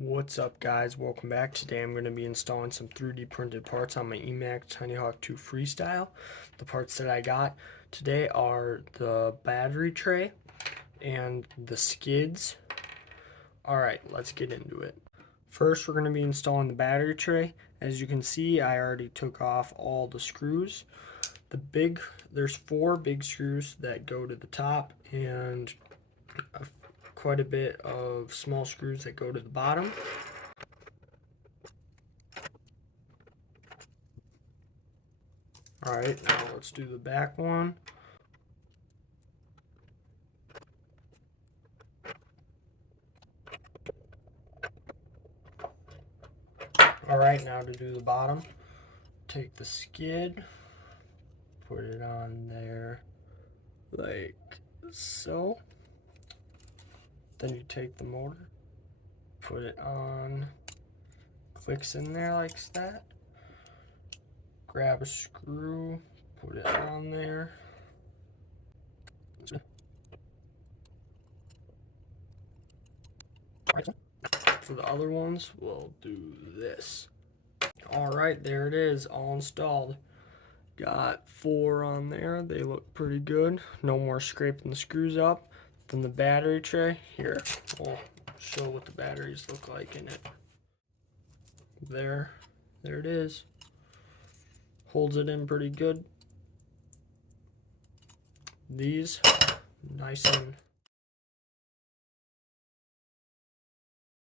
What's up, guys? Welcome back. Today I'm going to be installing some 3D printed parts on my emax tinyhawk 2 freestyle. The parts that I got today are the battery tray and the skids. Alright, let's get into it. First, we're going to be installing the battery tray. As you can see, I already took off all the screws. There's 4 big screws that go to the top and quite a bit of small screws that go to the bottom. Alright, now let's do the back one. Alright, now to do the bottom, take the skid, put it on there like so. Then you take the motor, put it on, clicks in there like that. Grab a screw, put it on there. For the other ones, we'll do this. Alright, there it is, all installed. Got 4 on there, they look pretty good. No more scraping the screws up. Then the battery tray, here, we'll show what the batteries look like in it. There it is. Holds it in pretty good. These, nice and